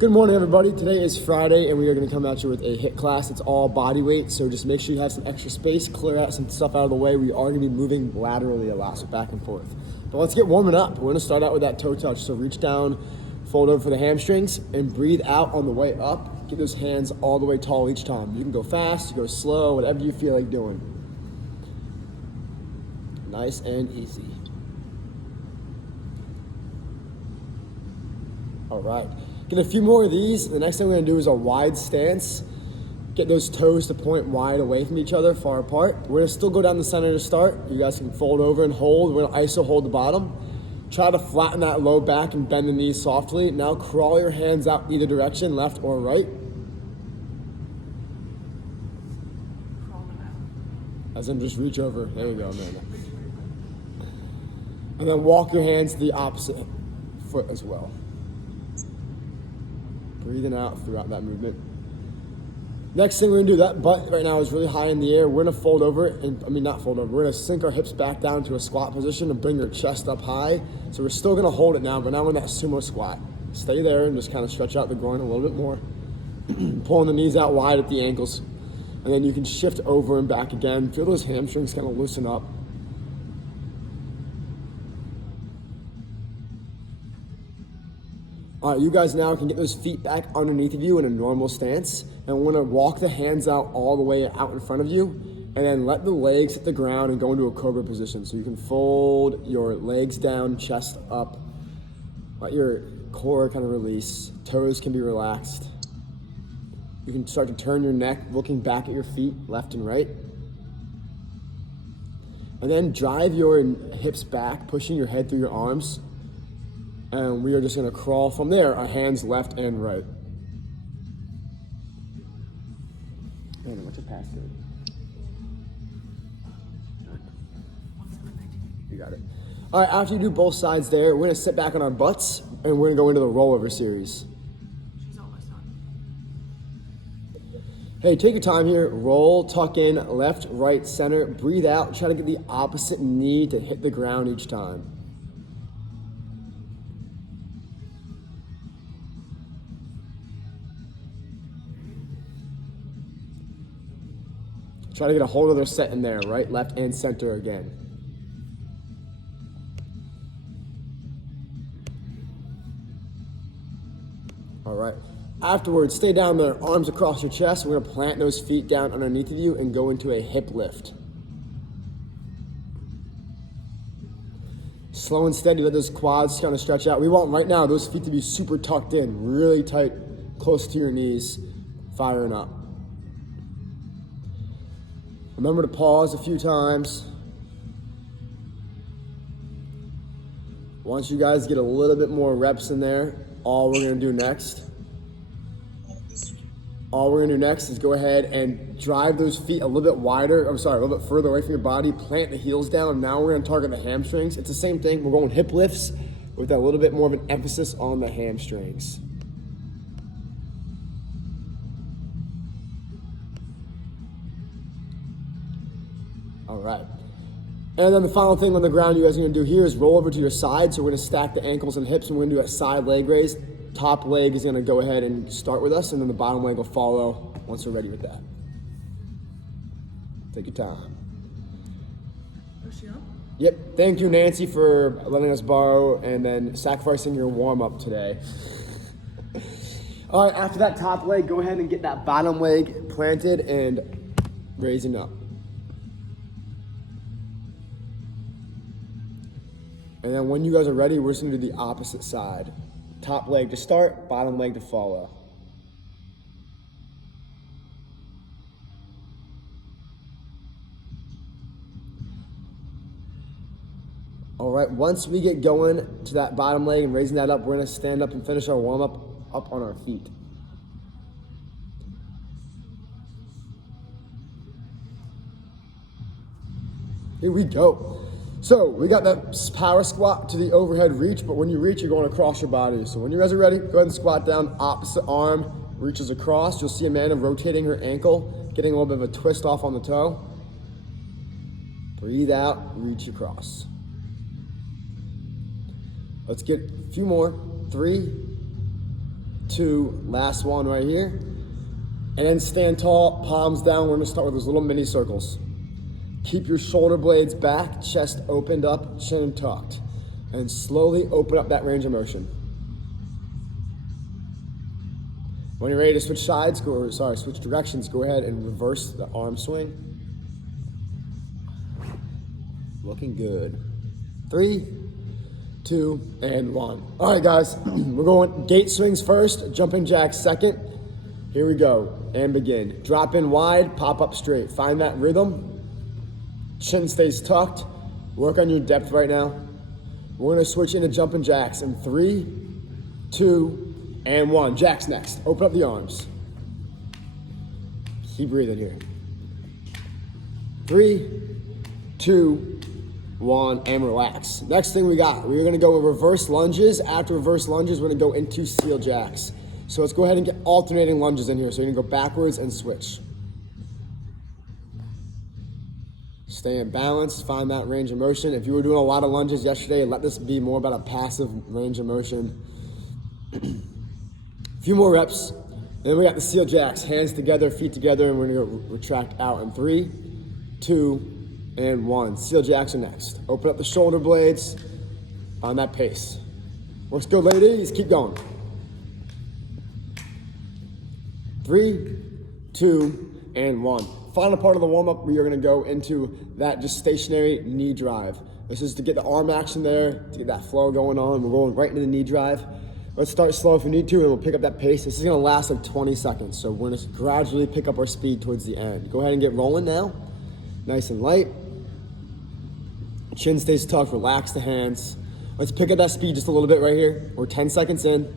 Good morning, everybody. Today is Friday, and we are going to come at you with a HIIT class. It's all body weight, so just make sure you have some extra space, clear out some stuff out of the way. We are going to be moving laterally a lot, so back and forth. But let's get warming up. We're going to start out with that toe touch. So reach down, fold over for the hamstrings, and breathe out on the way up. Get those hands all the way tall each time. You can go fast, you go slow, whatever you feel like doing. Nice and easy. All right. Get a few more of these. The next thing we're gonna do is a wide stance. Get those toes to point wide away from each other, far apart. We're gonna still go down the center to start. You guys can fold over and hold. We're gonna ISO hold the bottom. Try to flatten that low back and bend the knees softly. Now crawl your hands out either direction, left or right. As in just reach over. There you go, Amanda. And then walk your hands to the opposite foot as well. Breathing out throughout that movement. Next thing we're gonna do, that butt right now is really high in the air. We're gonna fold over, not fold over, we're gonna sink our hips back down to a squat position and bring your chest up high. So we're still gonna hold it now, but now we're in that sumo squat. Stay there and just kind of stretch out the groin a little bit more. Pulling the knees out wide at the ankles. And then you can shift over and back again. Feel those hamstrings kind of loosen up. All right, you guys now can get those feet back underneath of you in a normal stance. And we're gonna walk the hands out all the way out in front of you and then let the legs hit the ground and go into a cobra position. So you can fold your legs down, chest up. Let your core kind of release. Toes can be relaxed. You can start to turn your neck, looking back at your feet, left and right. And then drive your hips back, pushing your head through your arms. And we are just gonna crawl from there, our hands left and right. Brandon, what's your password? You got it. All right, after you do both sides there, we're gonna sit back on our butts and we're gonna go into the rollover series. She's almost done. Hey, take your time here. Roll, tuck in, left, right, center. Breathe out. Try to get the opposite knee to hit the ground each time. Try to get a whole other set in there, right, left, and center again. All right. Afterwards, stay down there, arms across your chest. We're gonna plant those feet down underneath of you and go into a hip lift. Slow and steady, let those quads kind of stretch out. We want right now those feet to be super tucked in, really tight, close to your knees, firing up. Remember to pause a few times. Once you guys get a little bit more reps in there, all we're gonna do next is go ahead and drive those feet a little bit wider, a little bit further away from your body, plant the heels down. Now we're gonna target the hamstrings. It's the same thing, we're going hip lifts with a little bit more of an emphasis on the hamstrings. All right. And then the final thing on the ground you guys are gonna do here is roll over to your side. So we're gonna stack the ankles and hips and we're gonna do a side leg raise. Top leg is gonna go ahead and start with us and then the bottom leg will follow once we're ready with that. Take your time. Oh, she up? Yep, thank you Nancy for letting us borrow and then sacrificing your warm up today. All right, after that top leg, go ahead and get that bottom leg planted and raising up. And then when you guys are ready, we're just gonna do the opposite side. Top leg to start, bottom leg to follow. All right, once we get going to that bottom leg and raising that up, we're gonna stand up and finish our warm up on our feet. Here we go. So we got that power squat to the overhead reach, but when you reach, you're going across your body. So when you guys are ready, go ahead and squat down, opposite arm reaches across. You'll see Amanda rotating her ankle, getting a little bit of a twist off on the toe. Breathe out, reach across. Let's get a few more. 3, 2, last one right here. And then stand tall, palms down. We're gonna start with those little mini circles. Keep your shoulder blades back, chest opened up, chin tucked. And slowly open up that range of motion. When you're ready to switch sides, switch directions, go ahead and reverse the arm swing. Looking good. 3, 2, and 1. All right, guys, we're going gate swings first, jumping jacks second. Here we go, and begin. Drop in wide, pop up straight. Find that rhythm. Chin stays tucked. Work on your depth right now. We're gonna switch into jumping jacks in 3, 2, and 1. Jacks next. Open up the arms. Keep breathing here. 3, 2, 1, and relax. Next thing we got, we're gonna go with reverse lunges. After reverse lunges, we're gonna go into seal jacks. So let's go ahead and get alternating lunges in here. So you're gonna go backwards and switch. Stay in balance, find that range of motion. If you were doing a lot of lunges yesterday, let this be more about a passive range of motion. A few more reps. Then we got the seal jacks, hands together, feet together, and we're gonna go retract out in 3, 2, and 1. Seal jacks are next. Open up the shoulder blades on that pace. Let's go, ladies, keep going. 3, 2, and 1. Final part of the warm-up, we are gonna go into that just stationary knee drive. This is to get the arm action there, to get that flow going on. We're going right into the knee drive. Let's start slow if we need to, and we'll pick up that pace. This is gonna last like 20 seconds, so we're gonna gradually pick up our speed towards the end. Go ahead and get rolling now. Nice and light. Chin stays tucked, relax the hands. Let's pick up that speed just a little bit right here. We're 10 seconds in.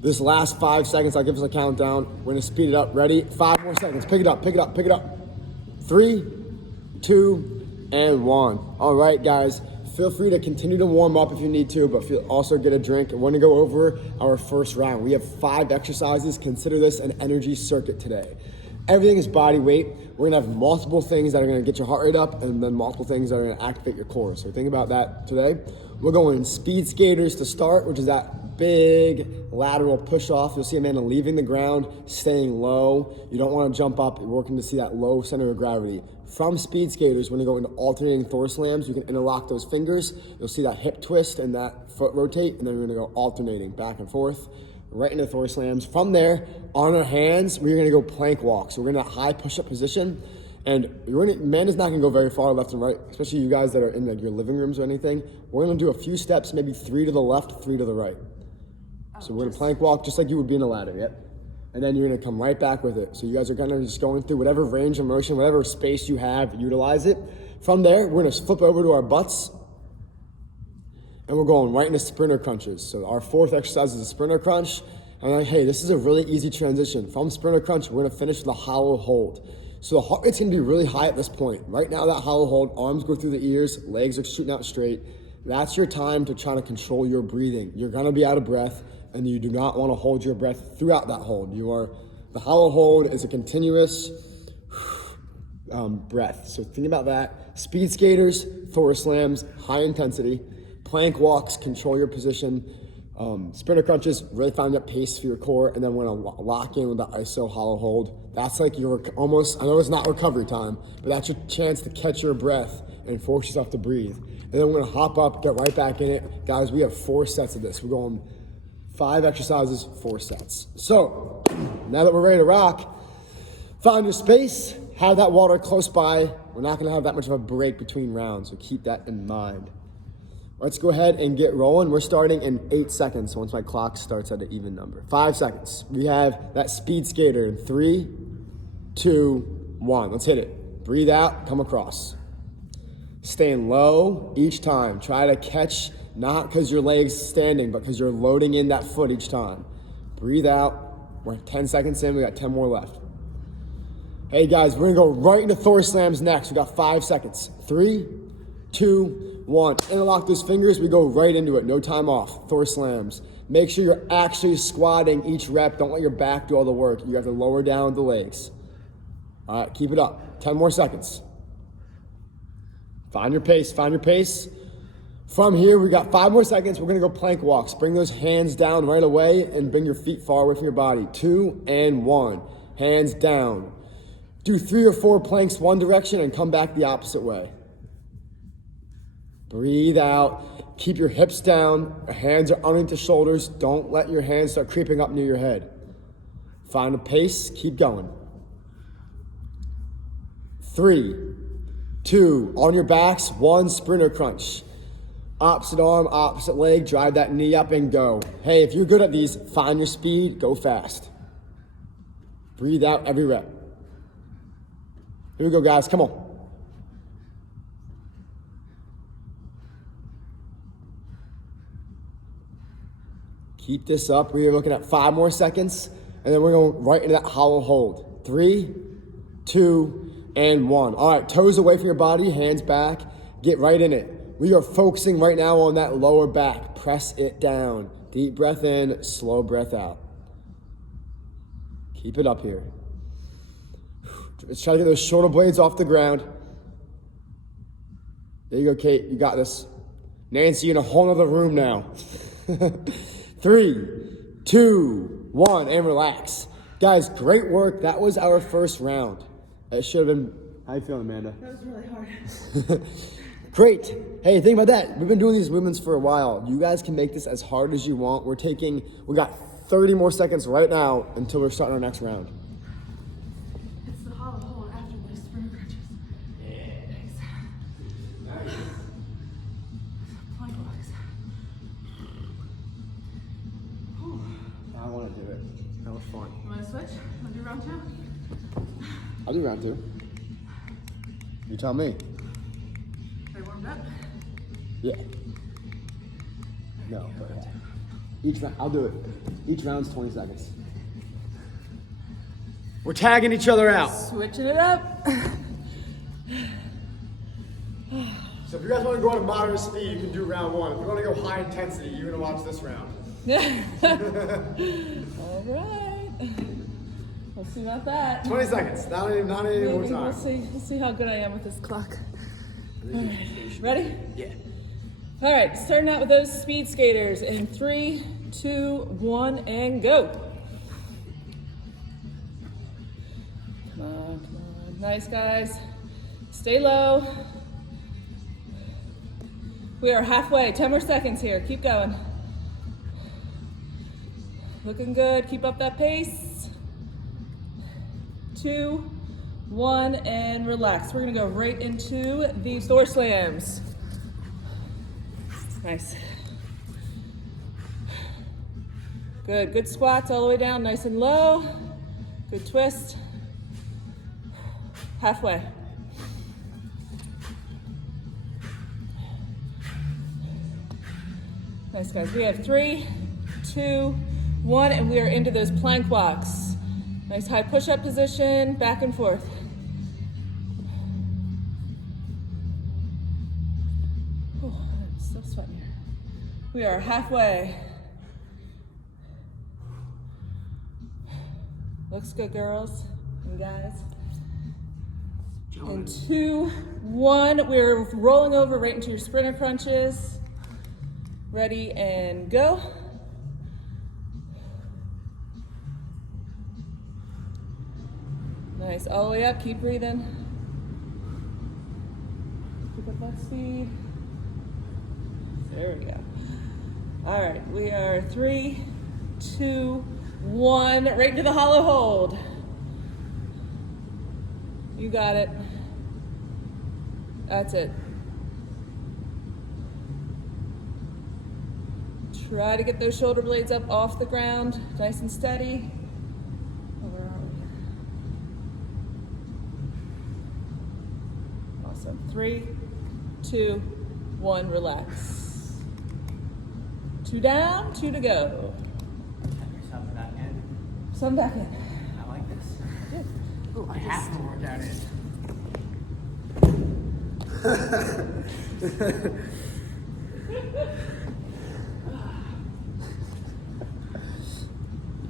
This last 5 seconds, I'll give us a countdown. We're gonna speed it up. Ready? 5 more seconds. Pick it up, pick it up, pick it up. 3, 2, and 1. All right, guys. Feel free to continue to warm up if you need to, but also get a drink. I want to go over our first round. We have 5 exercises. Consider this an energy circuit today. Everything is body weight. We're gonna have multiple things that are gonna get your heart rate up, and then multiple things that are gonna activate your core. So think about that today. We're going speed skaters to start, which is that big lateral push off. You'll see Amanda leaving the ground, staying low. You don't wanna jump up. You're working to see that low center of gravity. From speed skaters, we're gonna go into alternating Thor slams. You can interlock those fingers. You'll see that hip twist and that foot rotate, and then we're gonna go alternating back and forth, right into Thor slams. From there, on our hands, we're gonna go plank walks. So we're gonna high push-up position, and Amanda's not gonna go very far left and right, especially you guys that are in like your living rooms or anything. We're gonna do a few steps, maybe 3 to the left, 3 to the right. So we're gonna plank walk just like you would be in a ladder, yep. And then you're gonna come right back with it. So you guys are kind of just going through whatever range of motion, whatever space you have, utilize it. From there, we're gonna flip over to our butts, and we're going right into sprinter crunches. So our 4th exercise is a sprinter crunch. And hey, this is a really easy transition. From sprinter crunch, we're gonna finish with a hollow hold. So the heart rate's gonna be really high at this point. Right now, that hollow hold, arms go through the ears, legs are shooting out straight. That's your time to try to control your breathing. You're gonna be out of breath, and you do not wanna hold your breath throughout that hold. The hollow hold is a continuous breath. So think about that. Speed skaters, Thor slams, high intensity. Plank walks, control your position. Sprinter crunches, really find that pace for your core, and then we're gonna lock in with the ISO hollow hold. That's like your almost, I know it's not recovery time, but that's your chance to catch your breath and force yourself to breathe. And then we're gonna hop up, get right back in it. Guys, we have 4 sets of this. We're going 5 exercises, 4 sets. So now that we're ready to rock, find your space, have that water close by. We're not gonna have that much of a break between rounds, so keep that in mind. Let's go ahead and get rolling. We're starting in 8 seconds, so once my clock starts at an even number. 5 seconds. We have that speed skater in 3, 2, 1. Let's hit it. Breathe out, come across. Staying low each time. Try to catch, not because your leg's standing, but because you're loading in that foot each time. Breathe out. We're 10 seconds in, we got 10 more left. Hey guys, we're gonna go right into Thor slams next. We got 5 seconds. 3, 2, 1. Interlock those fingers, we go right into it. No time off. Thor slams. Make sure you're actually squatting each rep. Don't let your back do all the work. You have to lower down the legs. All right, keep it up. 10 more seconds. Find your pace, find your pace. From here, we got 5 more seconds. We're gonna go plank walks. Bring those hands down right away and bring your feet far away from your body. 2 and 1. Hands down. Do 3 or 4 planks one direction and come back the opposite way. Breathe out. Keep your hips down. Your hands are underneath the shoulders. Don't let your hands start creeping up near your head. Find a pace. Keep going. 3, 2, on your backs, 1, sprinter crunch. Opposite arm, opposite leg, drive that knee up and go. Hey, if you're good at these, find your speed, go fast. Breathe out every rep. Here we go, guys, come on. Keep this up. We are looking at 5 more seconds, and then we're going right into that hollow hold. 3, 2, and 1. All right, toes away from your body, hands back. Get right in it. We are focusing right now on that lower back. Press it down. Deep breath in, slow breath out. Keep it up here. Let's try to get those shoulder blades off the ground. There you go, Kate. You got this. Nancy, you're in a whole other room now. 3, 2, 1, and relax. Guys, great work. That was our first round. It should have been. How you feeling, Amanda? That was really hard. Great. Hey, think about that. We've been doing these movements for a while. You guys can make this as hard as you want. We got 30 more seconds right now until we're starting our next round. It's the hollow hold after the sprint crunches. Yeah. Thanks. Nice. Plank walks. Whew. I want to do it. That was fun. You want to switch? Want to do round 2? I'll do round 2. You tell me. Are you warmed up? Yeah. No, but each round, I'll do it. Each round's 20 seconds. We're tagging each other out. Switching it up. So if you guys want to go at a moderate speed, you can do round 1. If you want to go high intensity, you're going to watch this round. All right. We'll see about that. 20 seconds. Not any more Maybe time. We'll see how good I am with this clock. All right. Ready? Yeah. All right, starting out with those speed skaters in 3, 2, 1, and go. Come on. Nice, guys. Stay low. We are halfway. 10 more seconds here. Keep going. Looking good. Keep up that pace. 2, 1, and relax. We're gonna go right into the Thor slams. Nice. Good squats all the way down, nice and low. Good twist. Halfway. Nice, guys. We have 3, 2, 1, and we are into those plank walks. Nice high push-up position, back and forth. Oh, I'm still sweating here. We are halfway. Looks good, girls and guys. And 2, 1, we're rolling over right into your sprinter crunches. Ready and go. Nice, all the way up, keep breathing. Keep up that speed. There we go. All right, we are 3, 2, 1, right into the hollow hold. You got it. That's it. Try to get those shoulder blades up off the ground, nice and steady. Oh, where are we? Awesome. 3, 2, 1, relax. 2 down, 2 to go. Some back in. Some back in. I like this. Good. Ooh, I have to work out in.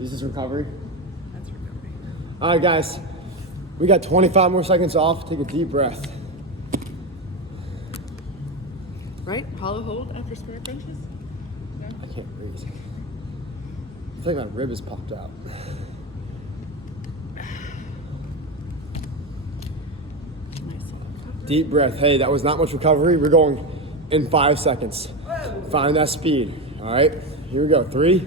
Is this recovery? That's recovery. All right, guys. We got 25 more seconds off. Take a deep breath. Right? Hollow hold after spinner crunches? No? I can't breathe. I feel like my rib is popped out. Deep breath. Hey, that was not much recovery. We're going in 5 seconds. Find that speed. All right, here we go. 3,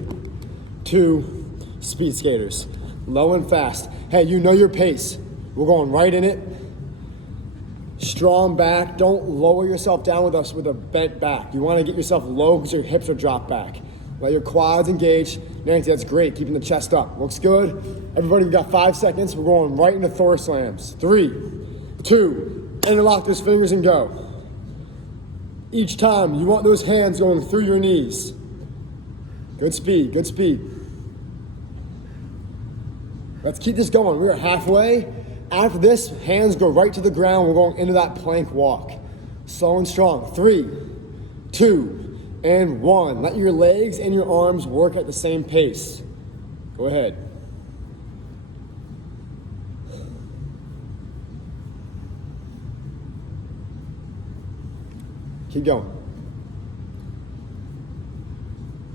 2, speed skaters. Low and fast. Hey, you know your pace. We're going right in it. Strong back. Don't lower yourself down with a bent back. You want to get yourself low because your hips are dropped back. Let your quads engage. Nancy, that's great. Keeping the chest up. Looks good. Everybody, we got 5 seconds. We're going right into Thor slams. 3, 2, interlock those fingers and go. Each time, you want those hands going through your knees. Good speed, good speed. Let's keep this going. We are halfway. After this, hands go right to the ground. We're going into that plank walk. Slow and strong. 3, 2, and 1. Let your legs and your arms work at the same pace. Go ahead. Keep going.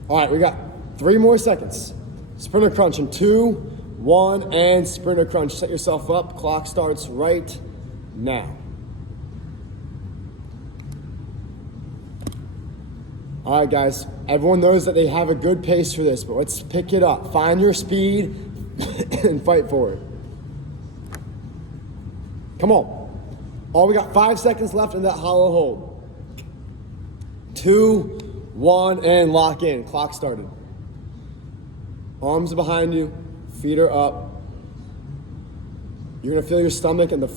All right, we got 3 more seconds. Sprinter crunch in 2, 1, and sprinter crunch. Set yourself up. Clock starts right now. All right, guys. Everyone knows that they have a good pace for this, but let's pick it up. Find your speed and fight for it. Come on. Oh, we got 5 seconds left in that hollow hold. 2, 1, and lock in. Clock started. Arms are behind you. Feet are up. You're gonna feel your stomach and the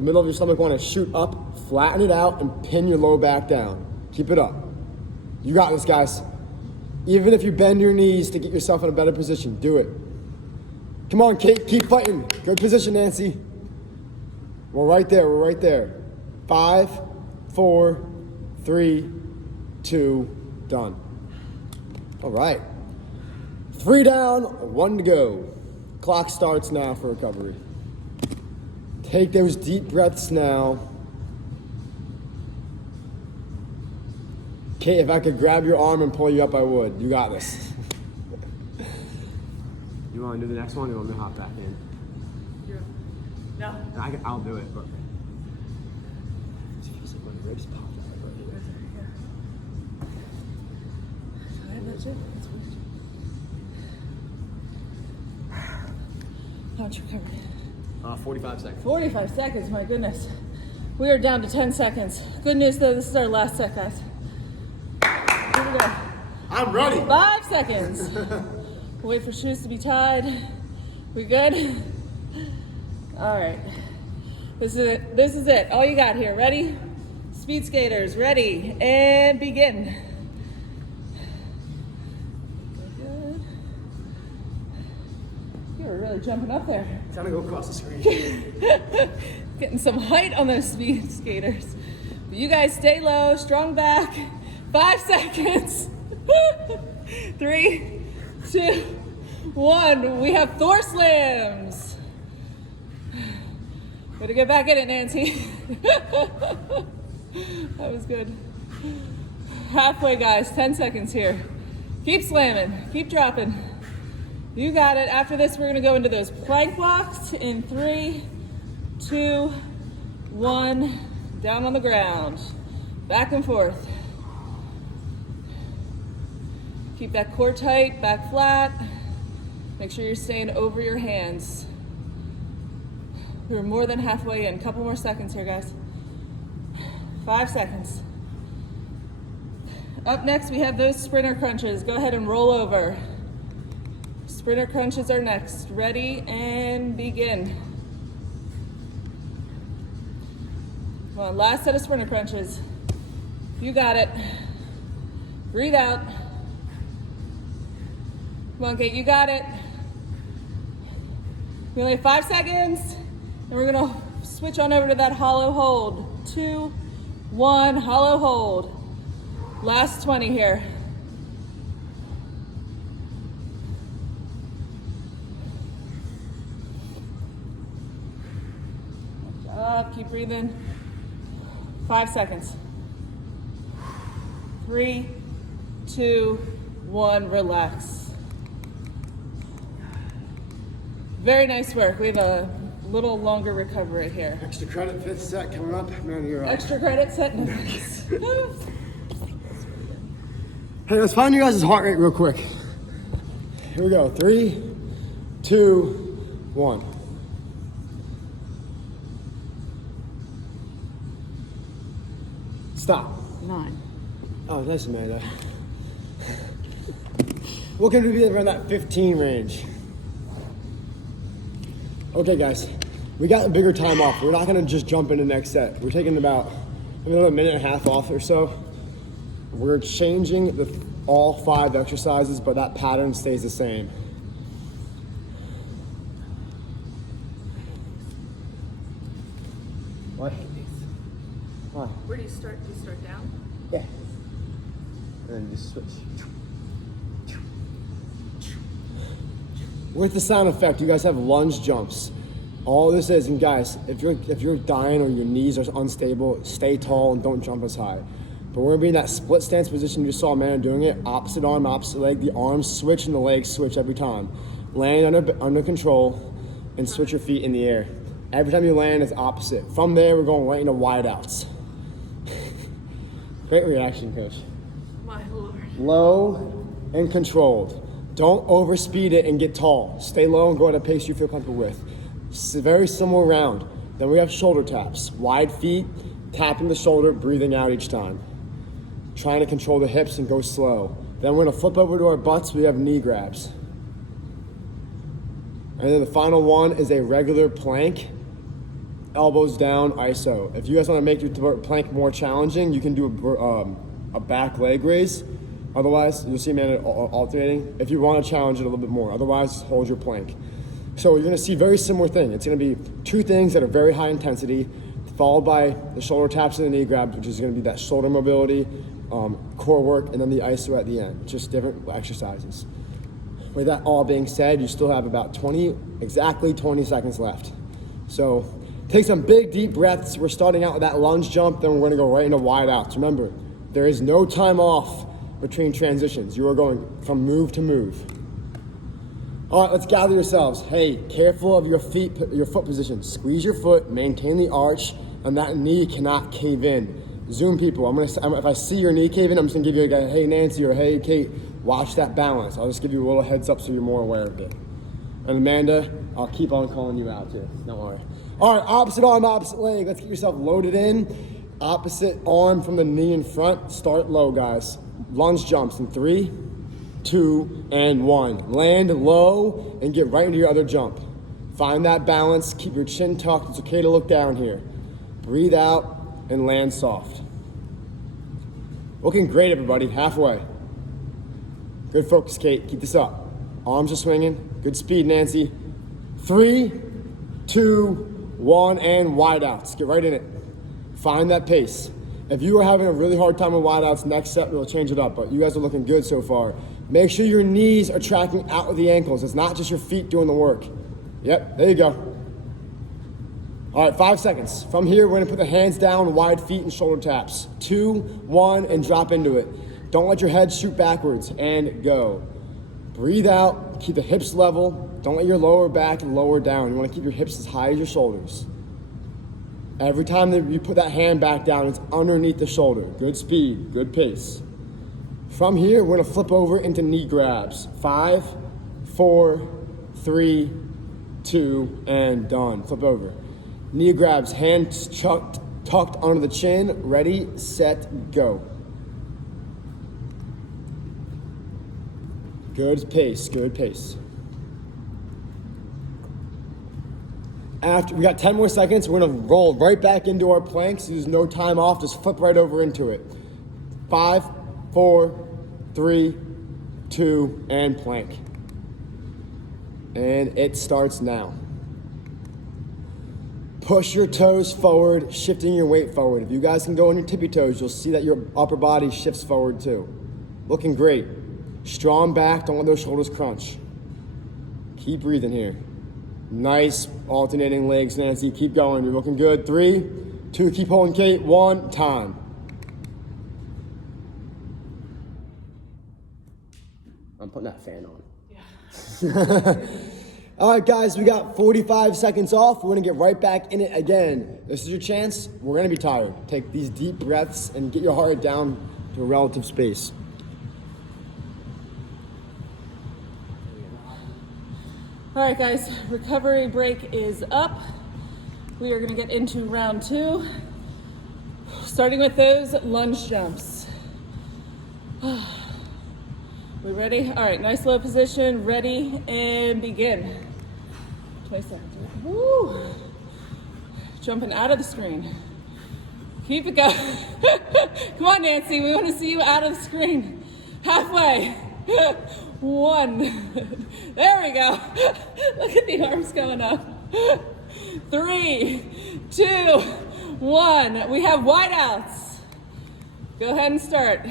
middle of your stomach want to shoot up. Flatten it out and pin your low back down. Keep it up. You got this, guys. Even if you bend your knees to get yourself in a better position, do it. Come on, Kate, keep fighting. Good position, Nancy. We're right there, we're right there. 5, 4, 3, 2, done. All right. 3 down, 1 to go. Clock starts now for recovery. Take those deep breaths now. Kate, if I could grab your arm and pull you up, I would. You got this. You want to do the next one or you want me to hop back in? No. I'll do it, but it feels like my ribs popped out right here. That's it. That's weird. How much recovery? 45 seconds. 45 seconds, my goodness. We are down to 10 seconds. Good news though, this is our last set, guys. Here we go. I'm ready. 5 seconds. Wait for shoes to be tied. We good? All right. This is it. All you got here. Ready? Speed skaters, ready, and begin. Good. You were really jumping up there. Time to go across the screen. Getting some height on those speed skaters. But you guys stay low, strong back. 5 seconds. 3, 2, 1. We have Thor slams. Gotta get back in it, Nancy. That was good. Halfway, guys. 10 seconds here. Keep slamming. Keep dropping. You got it. After this, we're gonna go into those plank walks in 3, 2, 1. Down on the ground. Back and forth. Keep that core tight, back flat. Make sure you're staying over your hands. We're more than halfway in. Couple more seconds here, guys. 5 seconds. Up next, we have those sprinter crunches. Go ahead and roll over. Sprinter crunches are next. Ready and begin. Come on, last set of sprinter crunches. You got it. Breathe out. Come on, Kate, you got it. We only have 5 seconds. And we're gonna switch on over to that hollow hold. 2, 1, hollow hold. Last 20 here. Good job, keep breathing. 5 seconds. 3, 2, 1, relax. Very nice work. We have a little longer recovery here. Extra credit, 5th set coming up. Man, you're up. Extra credit set? No thanks. Hey, let's find you guys' heart rate real quick. Here we go. 3, 2, 1. Stop. 9. Oh, nice, Amanda. What can we be around that 15 range? Okay, guys, we got a bigger time off. We're not gonna just jump into the next set. We're taking about another minute and a half off or so. We're changing all 5 exercises, but that pattern stays the same. What? Why? Where do you start? Do you start down? Yeah. And then just switch. With the sound effect, you guys have lunge jumps. All this is, and guys, if you're dying or your knees are unstable, stay tall and don't jump as high. But we're gonna be in that split stance position. You just saw a man doing it. Opposite arm, opposite leg. The arms switch and the legs switch every time. Land under control and switch your feet in the air. Every time you land, it's opposite. From there, we're going right into wide outs. Great reaction, coach. My lord. Low and controlled. Don't overspeed it and get tall. Stay low and go at a pace you feel comfortable with. It's a very similar round. Then we have shoulder taps. Wide feet, tapping the shoulder, breathing out each time. Trying to control the hips and go slow. Then we're gonna flip over to our butts, we have knee grabs. And then the final one is a regular plank, elbows down, iso. If you guys wanna make your plank more challenging, you can do a back leg raise. Otherwise, you'll see man alternating. If you wanna challenge it a little bit more, otherwise, just hold your plank. So you're gonna see very similar thing. It's gonna be 2 things that are very high intensity, followed by the shoulder taps and the knee grabs, which is gonna be that shoulder mobility, core work, and then the iso at the end. Just different exercises. With that all being said, you still have about exactly 20 seconds left. So take some big deep breaths. We're starting out with that lunge jump, then we're gonna go right into wide outs. Remember, there is no time off between transitions. You are going from move to move. All right, let's gather yourselves. Hey, careful of your foot position. Squeeze your foot, maintain the arch, and that knee cannot cave in. Zoom people, if I see your knee cave in, I'm just gonna give you a hey Nancy or hey Kate, watch that balance. I'll just give you a little heads up so you're more aware of it. And Amanda, I'll keep on calling you out too, don't worry. All right, opposite arm, opposite leg. Let's get yourself loaded in. Opposite arm from the knee in front. Start low, guys. Lunge jumps in 3, 2, and 1. Land low and get right into your other jump. Find that balance, keep your chin tucked. It's okay to look down here. Breathe out and land soft. Looking great, everybody, halfway. Good focus, Kate, keep this up. Arms are swinging, good speed, Nancy. 3, 2, 1, and wide outs. Get right in it. Find that pace. If you are having a really hard time with wide outs, next set we'll change it up, but you guys are looking good so far. Make sure your knees are tracking out with the ankles. It's not just your feet doing the work. Yep, there you go. All right, 5 seconds. From here, we're gonna put the hands down, wide feet and shoulder taps. 2, 1, and drop into it. Don't let your head shoot backwards, and go. Breathe out, keep the hips level. Don't let your lower back lower down. You wanna keep your hips as high as your shoulders. Every time that you put that hand back down, it's underneath the shoulder. Good speed, good pace. From here, we're gonna flip over into knee grabs. 5, 4, 3, 2, and done. Flip over. Knee grabs, hands tucked under the chin. Ready, set, go. Good pace, good pace. After we got 10 more seconds, we're gonna roll right back into our planks. There's no time off, just flip right over into it. 5, 4, 3, 2, and plank. And it starts now. Push your toes forward, shifting your weight forward. If you guys can go on your tippy toes, you'll see that your upper body shifts forward too. Looking great. Strong back, don't let those shoulders crunch. Keep breathing here. Nice alternating legs, Nancy. Keep going. You're looking good. 3, 2, keep holding, Kate. 1, time. I'm putting that fan on. Yeah. All right, guys, we got 45 seconds off. We're gonna get right back in it again. This is your chance. We're gonna be tired. Take these deep breaths and get your heart rate down to a relative space. All right, guys, recovery break is up. We are gonna get into round 2, starting with those lunge jumps. We ready? All right, nice low position, ready, and begin. 20 seconds, right? Woo! Jumping out of the screen. Keep it going. Come on, Nancy, we wanna see you out of the screen. Halfway. 1. There we go. Look at the arms going up. 3, 2, 1. We have wideouts. Go ahead and start.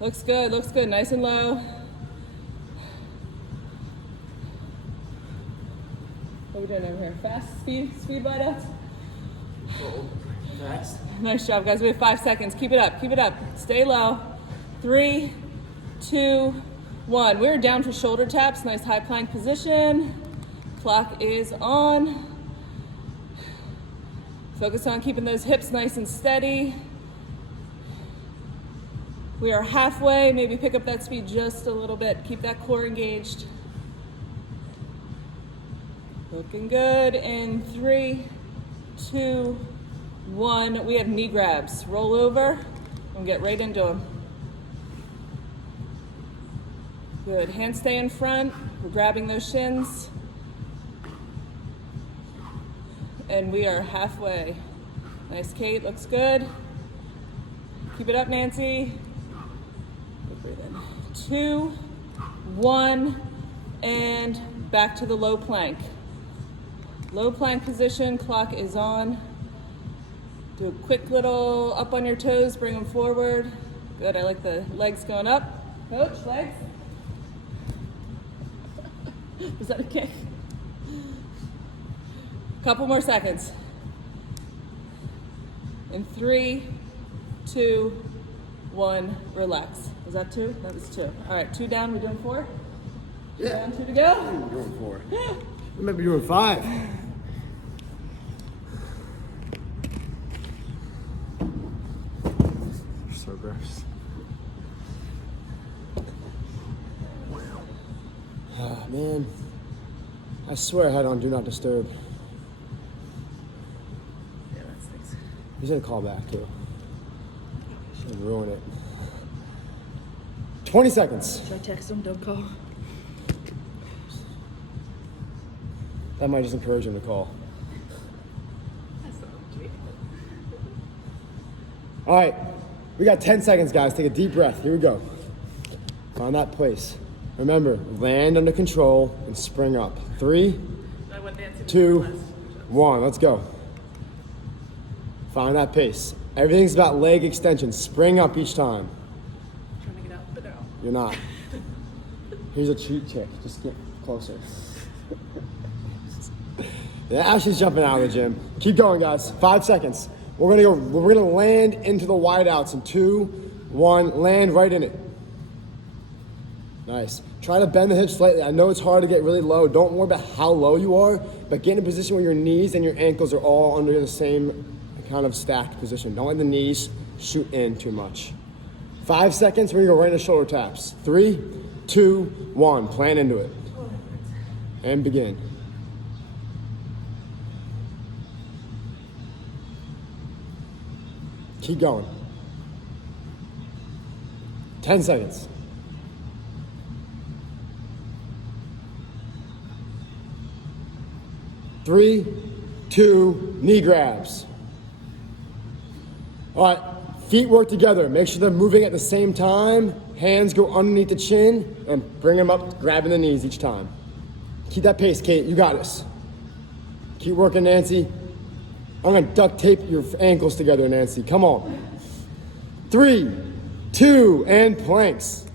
Looks good, nice and low. What are we doing over here? Fast, speed wideouts? Fast. Nice job, guys. We have 5 seconds. Keep it up. Stay low. 3, 2, 1. We're down for shoulder taps. Nice high plank position. Clock is on. Focus on keeping those hips nice and steady. We are halfway. Maybe pick up that speed just a little bit. Keep that core engaged. Looking good. In 3, 2, 1. We have knee grabs. Roll over and get right into them. Good. Hands stay in front. We're grabbing those shins. And we are halfway. Nice, Kate. Looks good. Keep it up, Nancy. Breathe in. 2, 1, and back to the low plank. Low plank position. Clock is on. Do a quick little up on your toes. Bring them forward. Good. I like the legs going up. Coach, legs. Was that a kick? Couple more seconds. In 3, 2, 1, relax. Was that 2? That was 2. All right, 2 down. We're doing 4? Yeah. 2 down, 2 to go. We're doing 4. We might be doing 5. So gross. Ah, man. I swear I had on Do Not Disturb. Yeah, that stinks. He's gonna call back too. Should ruin it. 20 seconds. Should I text him? Don't call. That might just encourage him to call. That's not legit. All right, we got 10 seconds, guys. Take a deep breath. Here we go. Find that place. Remember, land under control and spring up. 3, 2, 1. Let's go. Find that pace. Everything's about leg extension. Spring up each time. Trying to get out, but no. You're not. Here's a cheat trick. Just get closer. Yeah, Ashley's jumping out of the gym. Keep going, guys. 5 seconds. We're gonna land into the wideouts in 2, 1. Land right in it. Nice. Try to bend the hips slightly. I know it's hard to get really low. Don't worry about how low you are, but get in a position where your knees and your ankles are all under the same kind of stacked position. Don't let the knees shoot in too much. 5 seconds, we're gonna go right into shoulder taps. 3, 2, 1. Plan into it. And begin. Keep going. 10 seconds. 3, 2, knee grabs. All right, feet work together. Make sure they're moving at the same time. Hands go underneath the chin and bring them up, grabbing the knees each time. Keep that pace, Kate. You got this. Keep working, Nancy. I'm gonna duct tape your ankles together, Nancy. Come on. 3, 2, and planks.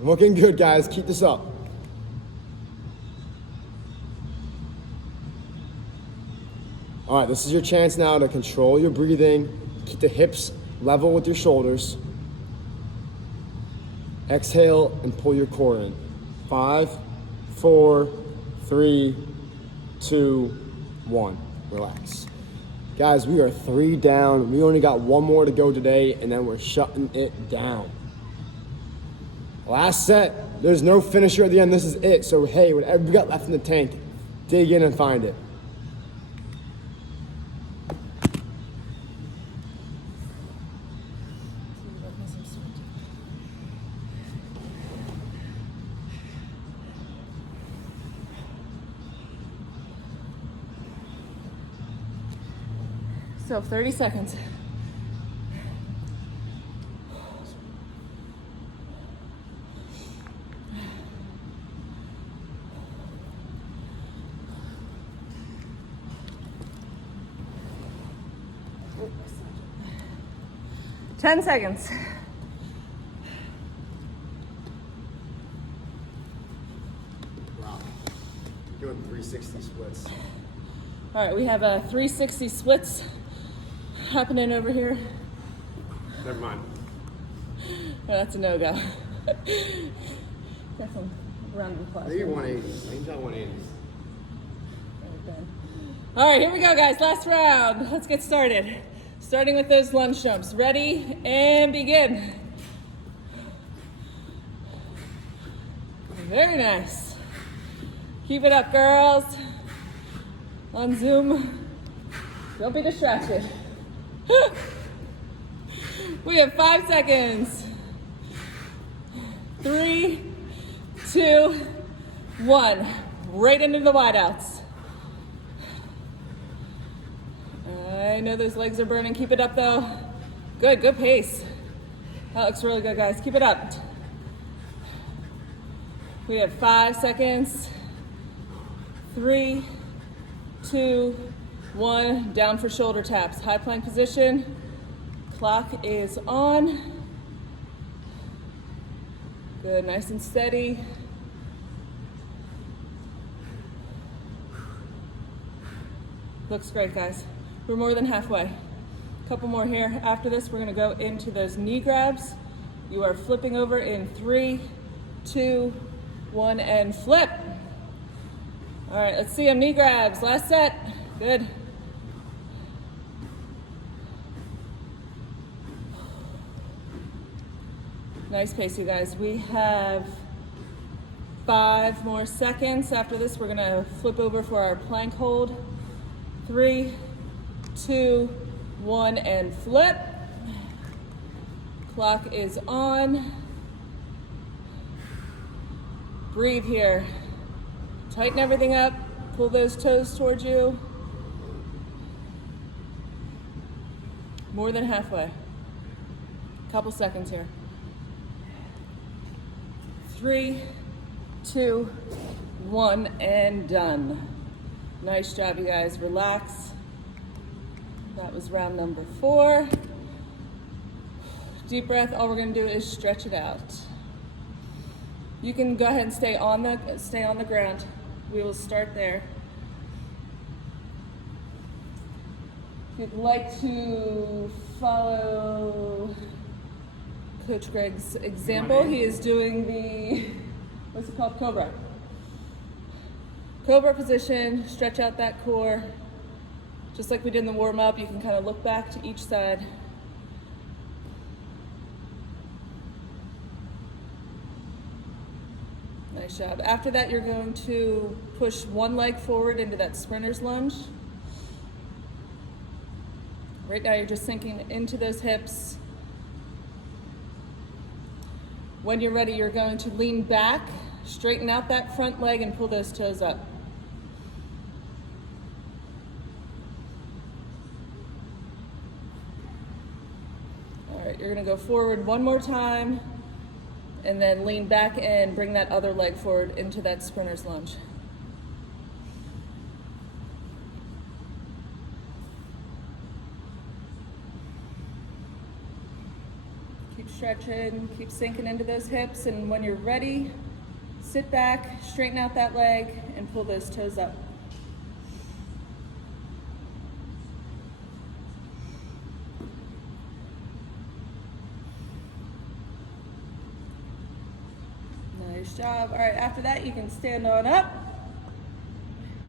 Looking good, guys. Keep this up. All right, this is your chance now to control your breathing, keep the hips level with your shoulders. Exhale and pull your core in. 5, 4, 3, 2, 1. Relax. Guys, we are 3 down. We only got 1 more to go today, and then we're shutting it down. Last set. There's no finisher at the end. This is it. So, hey, whatever you got left in the tank, dig in and find it. So 30 seconds. Ten seconds. Wow. Doing 360 splits. All right, we have a 360 splits happening over here. Never mind. Oh, that's a no-go. Got some round of applause. Maybe 180s. Maybe not 180s. All right, here we go, guys. Last round. Let's get started. Starting with those lunge jumps. Ready and begin. Very nice. Keep it up, girls. On Zoom. Don't be distracted. We have 5 seconds. 3, 2, 1. Right into the wideouts. I know those legs are burning. Keep it up though. Good pace. That looks really good, guys. Keep it up. We have 5 seconds. 3, 2, 1. Down for shoulder taps. High plank position. Clock is on. Good, nice and steady. Looks great, guys. We're more than halfway. Couple more here. After this, we're gonna go into those knee grabs. You are flipping over in 3, 2, 1, and flip. All right, let's see them. Knee grabs, last set. Good. Nice pace, you guys. We have 5 more seconds. After this, we're gonna flip over for our plank hold. 3, 2, 1, and flip. Clock is on. Breathe here. Tighten everything up. Pull those toes towards you. More than halfway. Couple seconds here. 3, 2, 1, and done. Nice job, you guys. Relax. That was round number 4. Deep breath. All we're going to do is stretch it out. You can go ahead and stay on the ground. We will start there. If you'd like to follow Coach Greg's example, he is doing the, what's it called? Cobra. Cobra position, stretch out that core. Just like we did in the warm-up, you can kind of look back to each side. Nice job. After that, you're going to push one leg forward into that sprinter's lunge. Right now, you're just sinking into those hips. When you're ready, you're going to lean back, straighten out that front leg, and pull those toes up. All right, you're gonna go forward one more time, and then lean back and bring that other leg forward into that sprinter's lunge. Keep stretching, keep sinking into those hips, and when you're ready, sit back, straighten out that leg, and pull those toes up. job. All right, after that, you can stand on up.